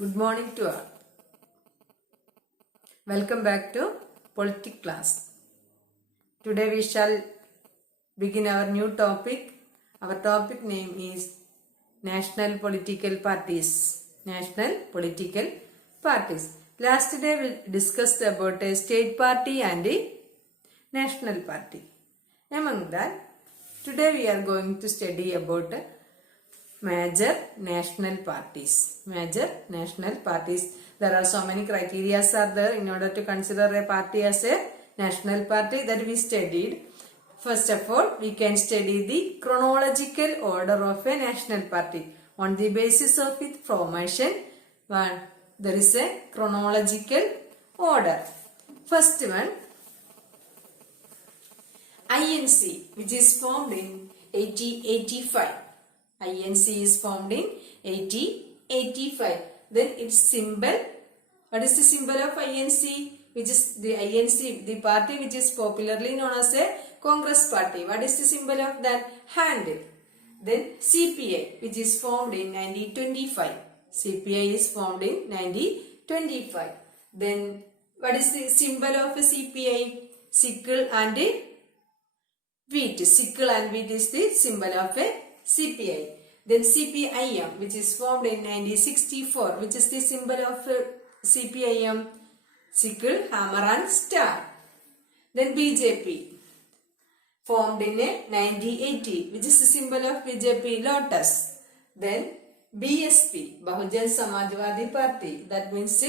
Good morning to all. Welcome back to Politics class. Today we shall begin our new topic. Our topic name is National Political Parties. National Political Parties. Last day we discussed about a state party and a national party. Among that, today we are going to study about major national parties. Major national parties. There are so many criteria are there in order to consider a party as a national party that we studied. First of all, we can study the chronological order of a national party. On the basis of its formation, there is a chronological order. First one, INC, which is formed in 1885. INC is formed in 1885. Then its symbol, what is the symbol of INC? Which is the INC, the party which is popularly known as a Congress party. What is the symbol of that? Hand. Then CPI, which is formed in 1925. CPI is formed in 1925. Then what is the symbol of a CPI? Sickle and wheat. Sickle and wheat is the symbol of a CPI. Then CPIM, which is formed in 1964, which is the symbol of CPIM, sickle, hammer and star. Then BJP, formed in 1980, which is the symbol of BJP, lotus. Then BSP, Bahujan Samajwadi Party, that means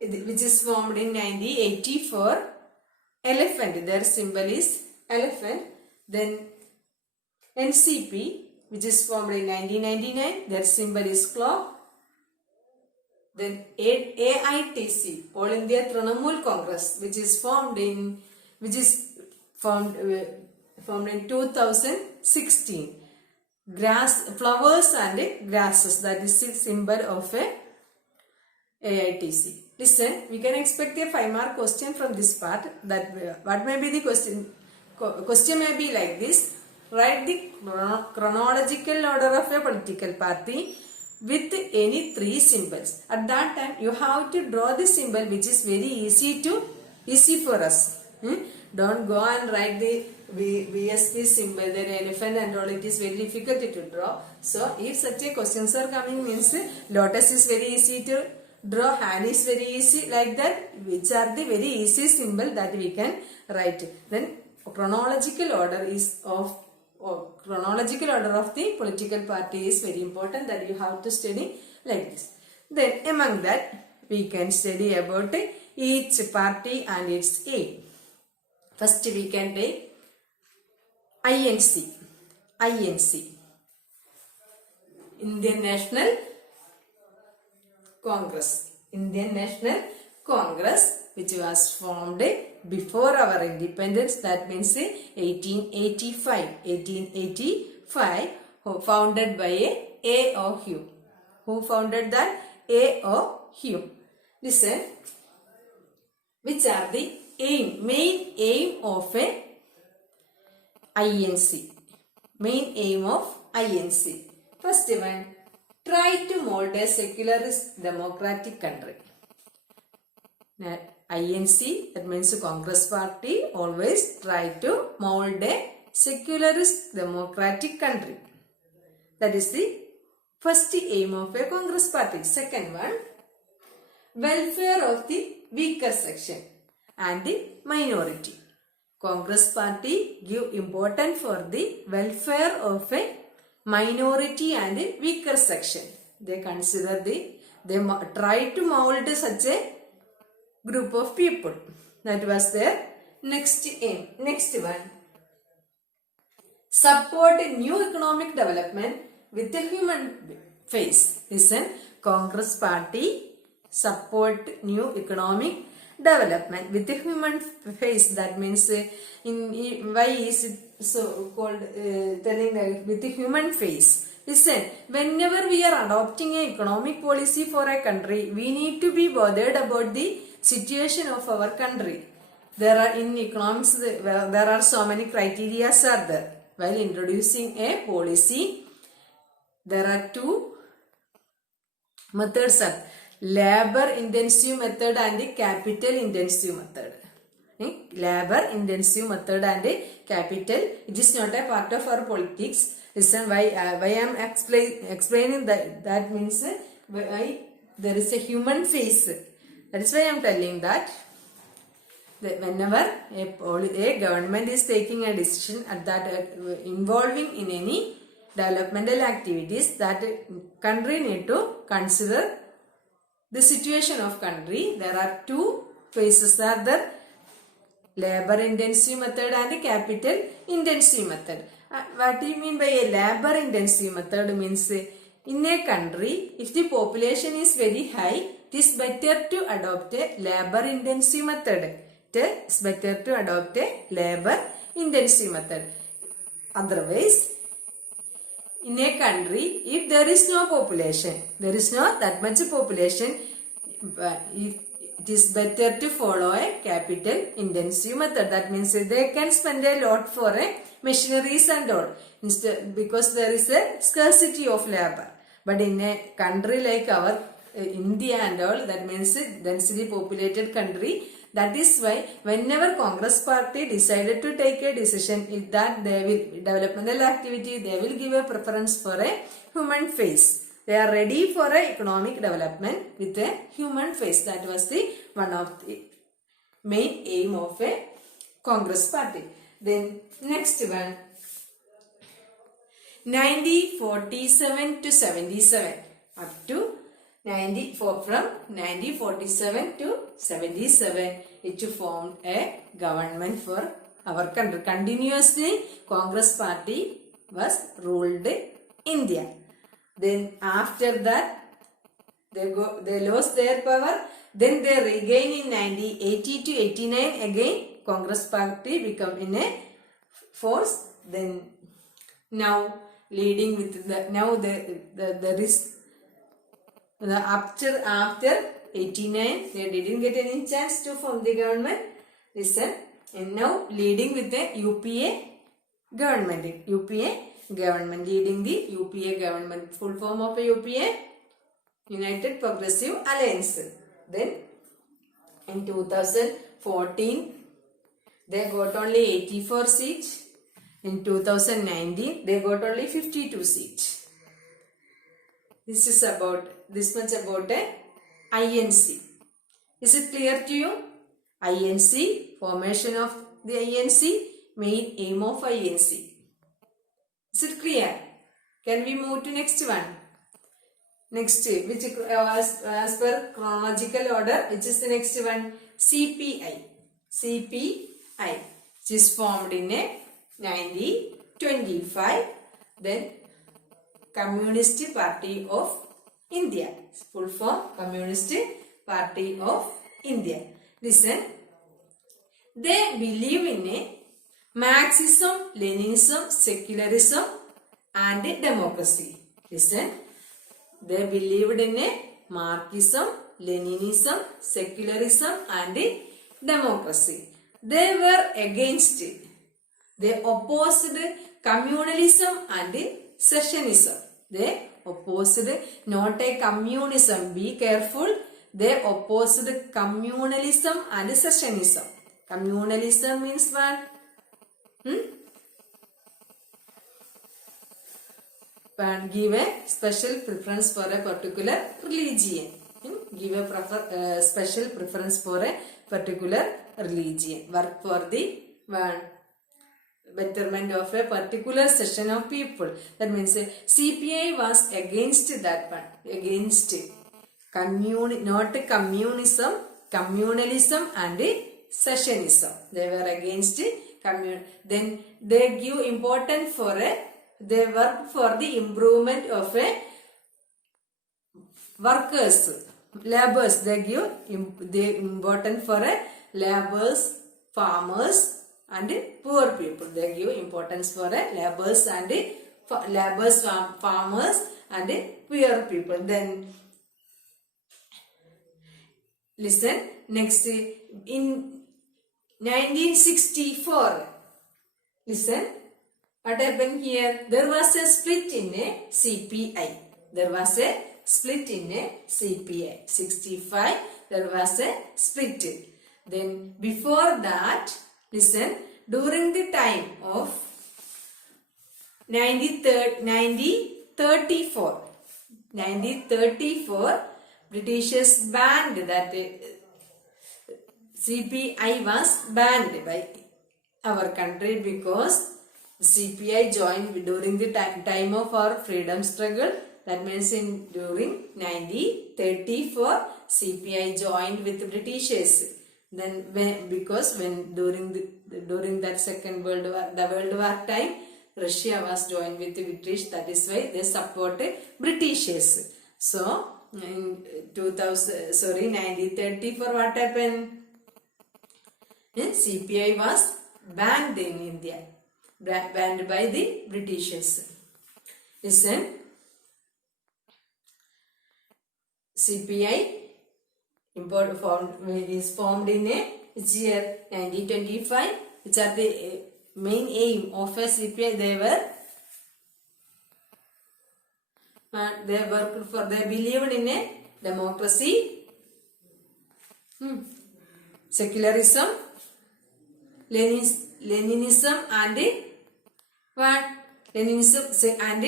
which is formed in 1984, elephant, their symbol is elephant. Then NCP, which is formed in 1999, their symbol is clock. Then AITC, All India Trinamool Congress, which is formed in 2016. Grass, flowers and grasses, that is the symbol of AITC. Listen, we can expect a 5-mark question from this part. That what may be the question? Question may be like this. Write the chronological order of a political party with any 3 symbols. At that time, you have to draw the symbol which is very easy for us. Don't go and write the VSP symbol, the elephant and all. It is very difficult to draw. So, if such a questions are coming, means lotus is very easy to draw, hand is very easy, like that. Which are the very easy symbol that we can write. Then, chronological order of the political party is very important, that you have to study like this. Then among that, we can study about each party and its aim. First we can take INC. Indian National Congress. Indian National Congress, which was formed before our independence, that means 1885, founded by A.O. Hume. Who founded that? A.O. Hume. Listen, which are the main aim of a INC? Main aim of INC. First one, try to mold a secularist democratic country. INC, that means Congress party, always try to mold a secularist democratic country. That is the first aim of a Congress party. Second one, welfare of the weaker section and the minority. Congress party give importance for the welfare of a minority and a weaker section. They consider they try to mold such a group of people. That was their next aim. Next one, support new economic development with a human face. Listen, Congress party support new economic development with a human face. That means why is it so called telling that with a human face? Listen, whenever we are adopting an economic policy for a country, we need to be bothered about the situation of our country. There are in economics, there are so many criteria are there. While introducing a policy, there are 2 Methods are labor intensive method and capital intensive method. Labor intensive method and capital. It is not a part of our politics. Listen, why I am explaining that means why there is a human face. That is why I am telling that whenever a government is taking a decision that involving in any developmental activities, that country need to consider the situation of country. There are two phases are there: labor intensive method and capital intensive method. What do you mean by a labor intensive method? Means in a country, if the population is very high, it is better to adopt a labor intensive method. It is better to adopt a labor intensive method. Otherwise, in a country, if there is no population, there is not that much population, it is better to follow a capital intensive method. That means they can spend a lot for machineries and all, because there is a scarcity of labor. But in a country like our India and all, that means densely populated country. That is why whenever Congress party decided to take a decision that they will developmental activity, they will give a preference for a human face. They are ready for a economic development with a human face. That was the one of the main aim of a Congress party. Then next one, 1947 to 77, up to 94, from 1947 to 77, it formed a government for our country. Continuously, Congress party was ruled India. Then after that, they lost their power. Then they regain in 1980 to 89. Again, Congress party become in a force. Then now leading with there is after 89, they didn't get any chance to form the government. Listen, and now leading with the UPA government. UPA government, leading the UPA government. Full form of a UPA, United Progressive Alliance. Then in 2014, they got only 84 seats. In 2019, they got only 52 seats. This is about this much about a INC. Is it clear to you? INC, formation of the INC, main aim of INC. Is it clear? Can we move to next one? Next, which as per chronological order, which is the next one? CPI. CPI, which is formed in 1925. Then Communist Party of India. Full form, Communist Party of India. Listen, they believe in a Marxism, Leninism, secularism and democracy. Listen, they believed in a Marxism, Leninism, secularism and democracy. They were against it. They opposed communalism and secessionism. They opposed not a communism. Be careful. They opposed communalism and secessionism. Communalism means what? Give a special preference for a particular religion. Give a special preference for a particular religion. Work for the betterment of a particular section of people. That means CPI was against that one. Against not communism, communalism and secessionism. They were against Then they give importance for they work for the improvement of workers, laborers. They give the importance for laborers, farmers and poor people. They give importance for laborers and farmers and poor people. Then listen, next in 1964, listen, what happened here? There was a split in a CPI. There was a split in a CPI. 65, there was a split. Then before that, listen, during the time of 1934, Britishers banned that CPI was banned by our country because CPI joined during the time of our freedom struggle. That means during 1934, CPI joined with the Britishers. Then during that Second World War, the World War time, Russia was joined with the British. That is why they supported Britishers. So in 1934, what happened? CPI was banned in India, banned by the Britishers. Listen, CPI is formed in which year? 1925. Which are the main aim of a CPI? They believed in a democracy, secularism, Leninism and what? Leninism and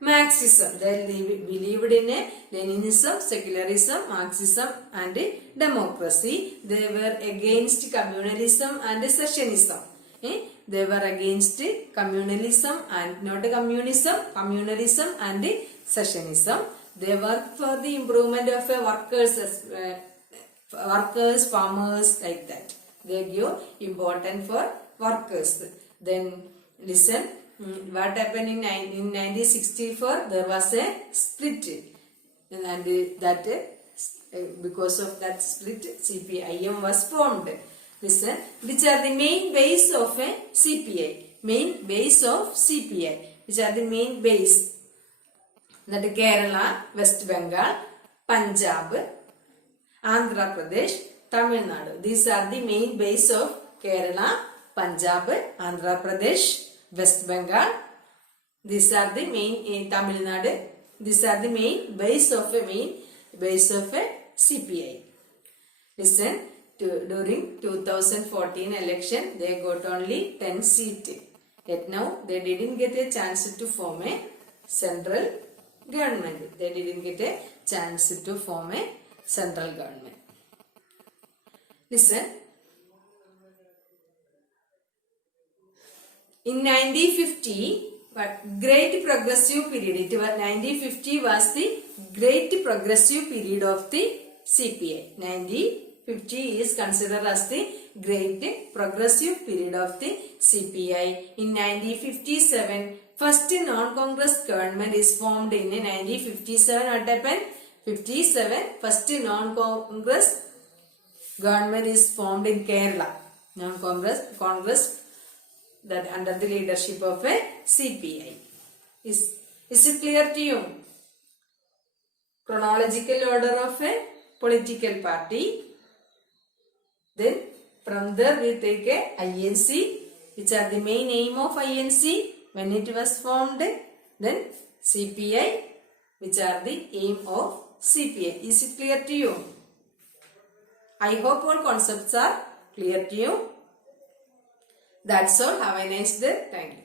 Marxism. They believed in a Leninism, secularism, Marxism and democracy. They were against communalism and secessionism. They were against communalism and not communism, communalism and secessionism. They worked for the improvement of workers, farmers, like that. They give importance for workers. Then listen, what happened in 1964? There was a split, and that because of that split, CPIM was formed. Listen, which are the main base of a CPI? Main base of CPI. Which are the main base? That Kerala, West Bengal, Punjab, Andhra Pradesh, Tamil Nadu. These are the main base of Kerala, Punjab, Andhra Pradesh, West Bengal. These are the main Tamil Nadu. These are the main base of a CPI. Listen, during 2014 election, they got only 10 seats. Yet now they didn't get a chance to form a central government. They didn't get a chance to form a central government. Listen. In 1950, great progressive period. 1950 was the great progressive period of the CPI. 1950 is considered as the great progressive period of the CPI. In 1957, first non-Congress government is formed in 1957. What happened? 57, first non-Congress government is formed in Kerala. Congress that under the leadership of a CPI. Is it clear to you? Chronological order of a political party. Then from there we take a INC, which are the main aim of INC when it was formed. Then CPI, which are the aim of CPI. Is it clear to you? I hope all concepts are clear to you. That's all. Have a nice day. Thank you.